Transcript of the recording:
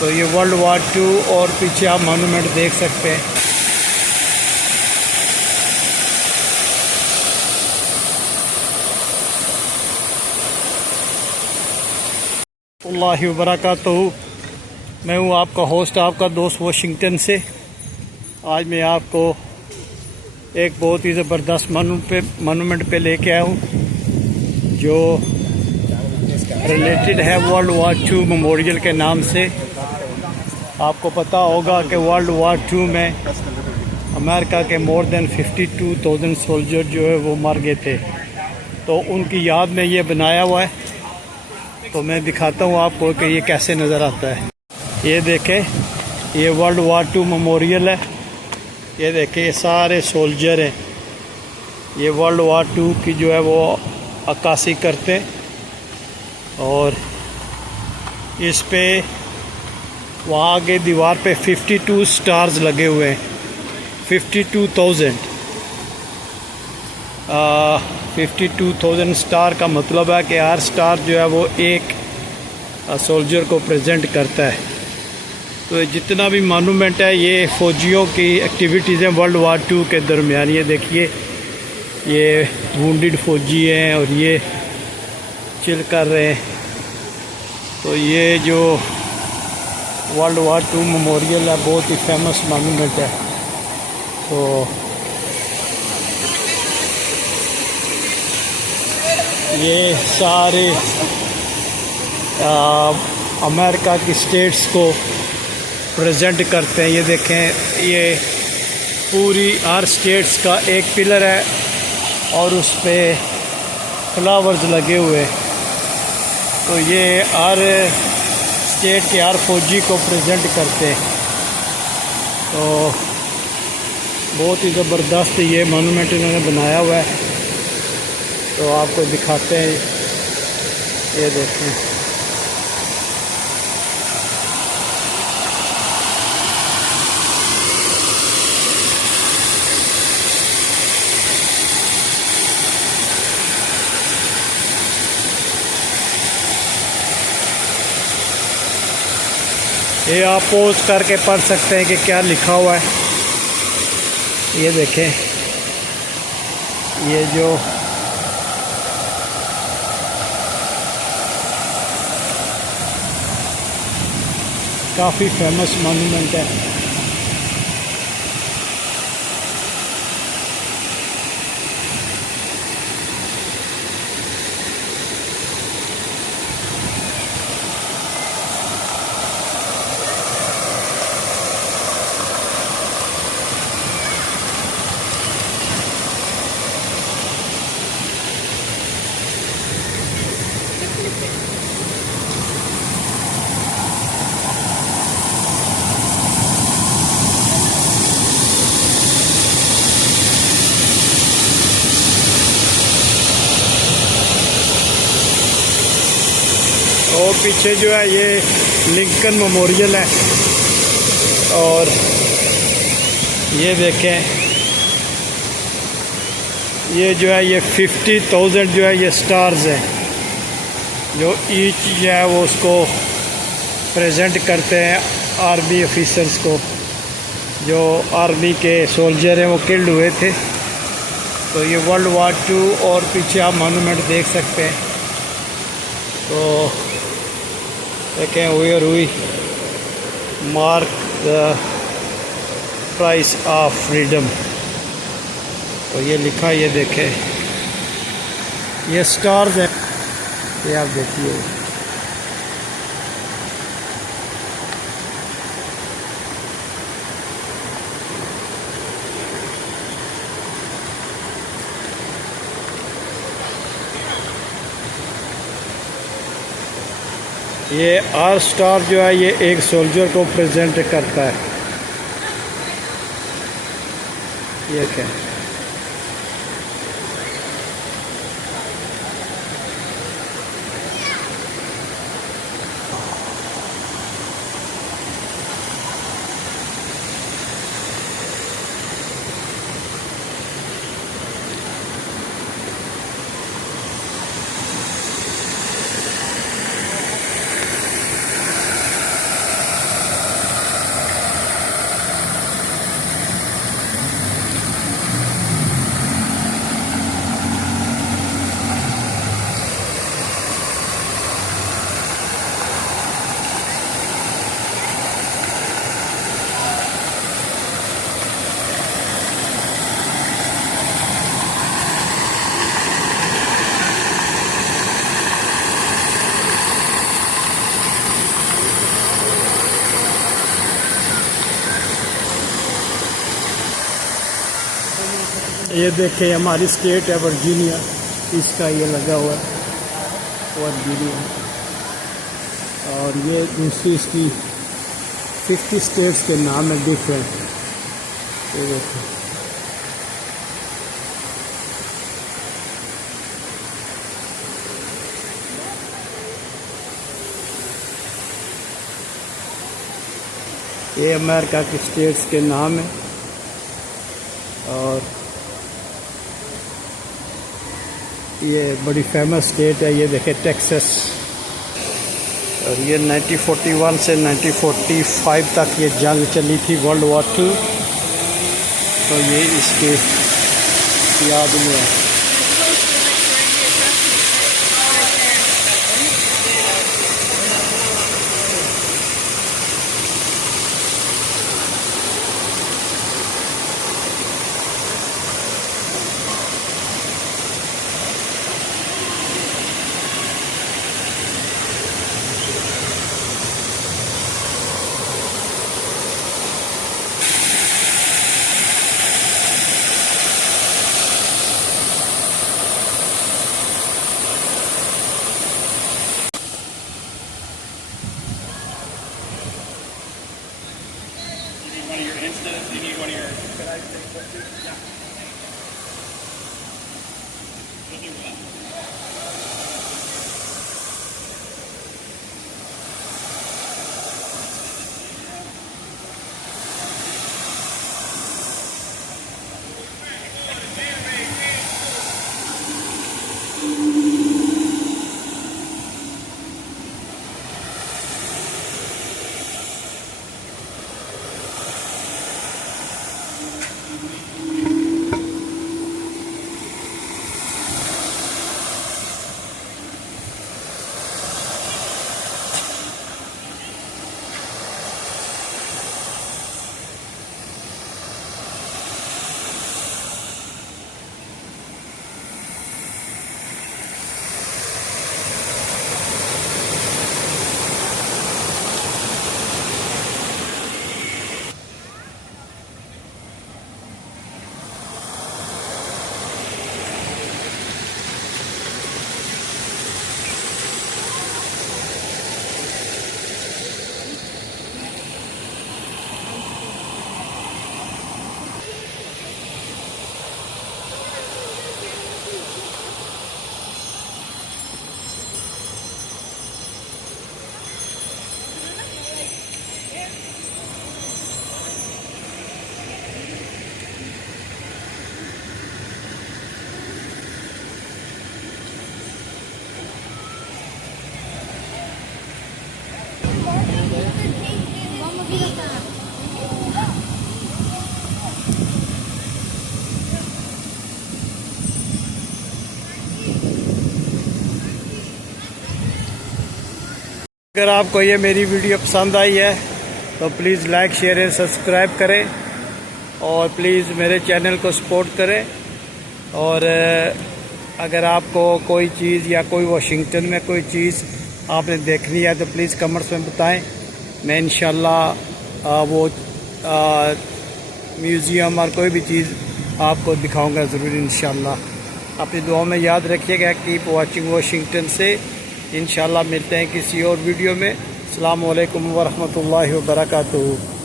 तो ये world war 2 और पीछे आप मॉन्यूमेंट देख सकते हैं। अल्लाह व बरकातहू। मैं हूँ आपका होस्ट, आपका दोस्त वाशिंगटन से। आज मैं आपको एक बहुत ही ज़बरदस्त मॉन्यूमेंट पे लेके आया हूँ जो रिलेटेड है वर्ल्ड वार 2 मेमोरियल के नाम से। आपको पता होगा कि वर्ल्ड वार 2 में अमेरिका के मोर देन 52,000 सोल्जर जो है वो मर गए थे, तो उनकी याद में ये बनाया हुआ है। तो मैं दिखाता हूँ आपको कि ये कैसे नज़र आता है। ये देखें, ये वर्ल्ड वार 2 मेमोरियल है। ये देखें, ये सारे सोल्जर हैं। ये वर्ल्ड वार 2 की जो है वो अक्कासी करते हैं और इस पे वहाँ आगे दीवार पे 52 स्टार्स लगे हुए हैं। 52,000 स्टार का मतलब है कि हर स्टार जो है वो एक सोल्जर को प्रेजेंट करता है। तो जितना भी मॉन्यूमेंट है ये फ़ौजियों की एक्टिविटीज़ हैं वर्ल्ड वार 2 के दरमियान। ये देखिए, ये वुंडेड फ़ौजी हैं और ये चिल कर रहे हैं। तो ये जो वर्ल्ड वार 2 मेमोरियल है बहुत ही फेमस मॉन्यूमेंट है। तो ये सारे अमेरिका की स्टेट्स को प्रेजेंट करते हैं। ये देखें, ये पूरी हर स्टेट्स का एक पिलर है और उस पे फ्लावर्स लगे हुए। तो ये हर स्टेट के हर फौजी को प्रेजेंट करते हैं। तो बहुत ही ज़बरदस्त ये मॉन्यूमेंट इन्होंने बनाया हुआ है। तो आपको दिखाते हैं, ये देखें। ये आप पोज करके पढ़ सकते हैं कि क्या लिखा हुआ है। ये देखें, ये जो काफ़ी फेमस मॉन्यूमेंट है। और पीछे जो है ये लिंकन मेमोरियल है। और ये देखें, ये जो है ये 50,000 जो है ये स्टार्स हैं जो ईच जो है वो उसको प्रेजेंट करते हैं आर्मी ऑफिसर्स को। जो आर्मी के सोल्जर हैं वो किल्ड हुए थे। तो ये वर्ल्ड वार 2 और पीछे आप मॉन्यूमेंट देख सकते हैं। तो देखें, where we mark the price of freedom. तो ये लिखा, ये देखें, ये स्टार्स हैं, ये आप देखिए। ये आर स्टार जो है ये एक सोल्जर को प्रेजेंट करता है। ये क्या है? ये देखें हमारी स्टेट है वर्जीनिया, इसका ये लगा हुआ है वर्जीनिया, और ये दूसरी इसकी 50 स्टेट्स के नाम है डिफरेंट। ये देखें ये अमेरिका की स्टेट्स के नाम है। और ये बड़ी फेमस स्टेट है, ये देखें टेक्सास। और ये 1941 से 1945 तक ये जंग चली थी, वर्ल्ड वॉर 2, तो ये इसके याद में है। अगर आपको ये मेरी वीडियो पसंद आई है तो please like share and subscribe करें, और प्लीज़ मेरे चैनल को सपोर्ट करें। और अगर आपको कोई चीज़ या कोई वाशिंगटन में कोई चीज़ आपने देखनी है तो प्लीज़ कमेंट्स में बताएं। मैं इंशाल्लाह वो म्यूज़ियम और कोई भी चीज़ आपको दिखाऊंगा ज़रूर इंशाल्लाह। अपनी दुआ में याद रखिएगा। कीप वाचिंग वाशिंगटन से। इंशाल्लाह मिलते हैं किसी और वीडियो में। अस्सलामु अलैकुम वरहमतुल्लाहि वबरकातुहू।